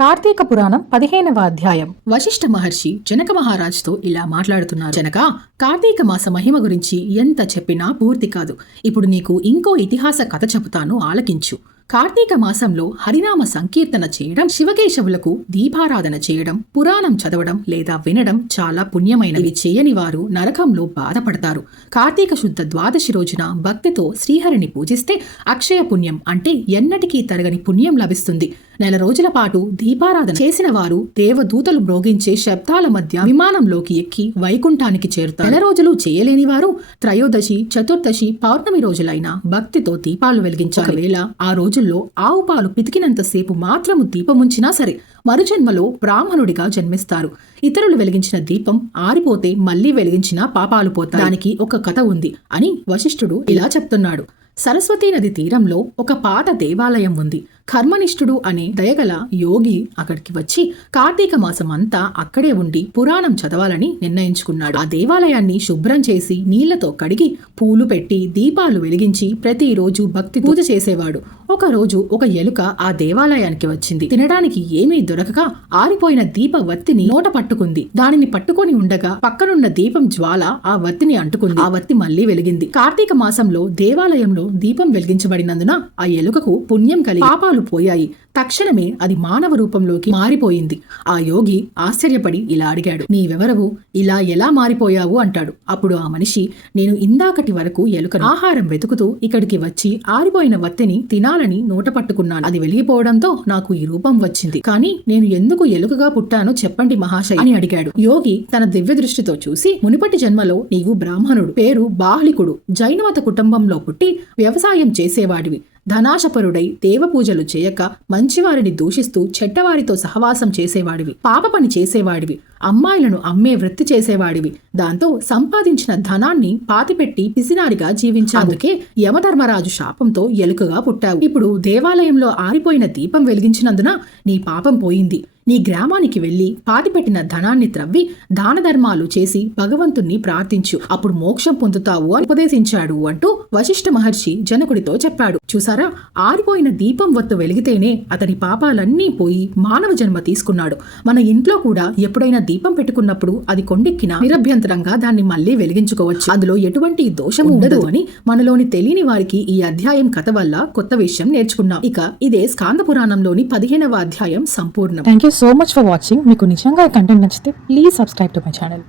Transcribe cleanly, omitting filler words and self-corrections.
కార్తీక పురాణం 15వ అధ్యాయం. వశిష్ఠ మహర్షి జనక మహారాజుతో ఇలా మాట్లాడుతున్నారు. జనక, కార్తీక మాస మహిమ గురించి ఎంత చెప్పినా పూర్తి కాదు. ఇప్పుడు నీకు ఇంకో ఇతిహాస కథ చెబుతాను, ఆలకించు. కార్తీక మాసంలో హరినామ సంకీర్తన చేయడం, శివకేశవులకు దీపారాధన చేయడం, పురాణం చదవడం లేదా వినడం చాలా పుణ్యమైనవి. చేయని వారు నరకంలో బాధపడతారు. కార్తీక శుద్ధ ద్వాదశి రోజున భక్తితో శ్రీహరిని పూజిస్తే అక్షయ పుణ్యం అంటే ఎన్నటికీ తరగని పుణ్యం లభిస్తుంది. నెల రోజుల పాటు దీపారాధన చేసిన వారు దేవదూతలు మ్రోగించే శబ్దాల మధ్య విమానంలోకి ఎక్కి వైకుంఠానికి చేరుతారు. నెల రోజులు చేయలేని వారు త్రయోదశి, చతుర్దశి, పౌర్ణమి రోజులైన భక్తితో దీపాలు వెలిగించాలి. ఒకవేళ ఆ రోజుల్లో ఆవు పాలు పితికినంతసేపు మాత్రము దీపముంచినా సరే మరుజన్మలో బ్రాహ్మణుడిగా జన్మిస్తారు. ఇతరులు వెలిగించిన దీపం ఆరిపోతే మళ్లీ వెలిగించిన పాపాలు పోతాయి. దానికి ఒక కథ ఉంది అని వశిష్ఠుడు ఇలా చెప్తున్నాడు. సరస్వతీ నది తీరంలో ఒక పాత దేవాలయం ఉంది. కర్మనిష్ఠుడు అనే దయగల యోగి అక్కడికి వచ్చి కార్తీక మాసం అంతా అక్కడే ఉండి పురాణం చదవాలని నిర్ణయించుకున్నాడు. ఆ దేవాలయాన్ని శుభ్రం చేసి నీళ్లతో కడిగి పూలు పెట్టి దీపాలు వెలిగించి ప్రతిరోజు భక్తి పూజ చేసేవాడు. ఒక రోజు ఒక ఎలుక ఆ దేవాలయానికి వచ్చింది. తినడానికి ఏమీ దొరకక ఆరిపోయిన దీప వత్తిని నోట పట్టుకుంది. దానిని పట్టుకొని ఉండగా పక్కనున్న దీపం జ్వాల ఆ వత్తిని అంటుకుంది. ఆ వత్తి మళ్లీ వెలిగింది. కార్తీక మాసంలో దేవాలయంలో దీపం వెలిగించబడినందున ఆ ఎలుకకు పుణ్యం కలిగి పాపాలు పోయాయి. తక్షణమే అది మానవ రూపంలోకి మారిపోయింది. ఆ యోగి ఆశ్చర్యపడి ఇలా అడిగాడు, నీవెవరవు? ఇలా ఎలా మారిపోయావు అంటాడు. అప్పుడు ఆ మనిషి, నేను ఇందాకటి వరకు ఎలుకను ఆహారం వెతుకుతూ ఇక్కడికి వచ్చి ఆరిపోయిన వత్తిని తినాలని నోట పట్టుకున్నాను. అది వెలిగిపోవడంతో నాకు ఈ రూపం వచ్చింది. కానీ నేను ఎందుకు ఎలుకగా పుట్టానో చెప్పండి మహాశయ అని అడిగాడు. యోగి తన దివ్య దృష్టితో చూసి, మునిపటి జన్మలో నీవు బ్రాహ్మణుడు, పేరు బాహ్లికుడు, జైనమత కుటుంబంలో పుట్టి వ్యవసాయం చేసేవాడివి. ధనాశపరుడై దేవపూజలు చేయక మంచివారిని దూషిస్తూ చెడ్డవారితో సహవాసం చేసేవాడివి. పాప పని చేసేవాడివి. అమ్మాయిలను అమ్మే వృత్తి చేసేవాడివి. దాంతో సంపాదించిన ధనాన్ని పాతిపెట్టి పిసినారిగా జీవించావు. అందుకే యమధర్మరాజు శాపంతో ఎలుకగా పుట్టావు. ఇప్పుడు దేవాలయంలో ఆరిపోయిన దీపం వెలిగించినందున నీ పాపం పోయింది. నీ గ్రామానికి వెళ్లి పాతిపెట్టిన ధనాన్ని త్రవ్వి దాన ధర్మాలు చేసి భగవంతుణ్ణి ప్రార్థించు, అప్పుడు మోక్షం పొందుతావు అని ఉపదేశించాడు అంటూ వశిష్ఠ మహర్షి జనకుడితో చెప్పాడు. చూసారా, ఆరిపోయిన దీపం వత్తు వెలిగితేనే అతని పాపాలన్నీ పోయి మానవ జన్మ తీసుకున్నాడు. మన ఇంట్లో కూడా ఎప్పుడైనా దీపం పెట్టుకున్నప్పుడు అది కొండెక్కినా నిరభ్యంతరంగా దాన్ని మళ్లీ వెలిగించుకోవచ్చు. అందులో ఎటువంటి దోషము ఉండదు అని మనలోని తెలియని వారికి ఈ అధ్యాయం కథ వల్ల కొత్త విషయం నేర్చుకున్నాం. ఇక ఇదే స్కాంద పురాణంలోని 15వ అధ్యాయం సంపూర్ణం. Thank you so much for watching. మీకు నిజంగా ఈ కంటెంట్ నచ్చితే please subscribe to my channel.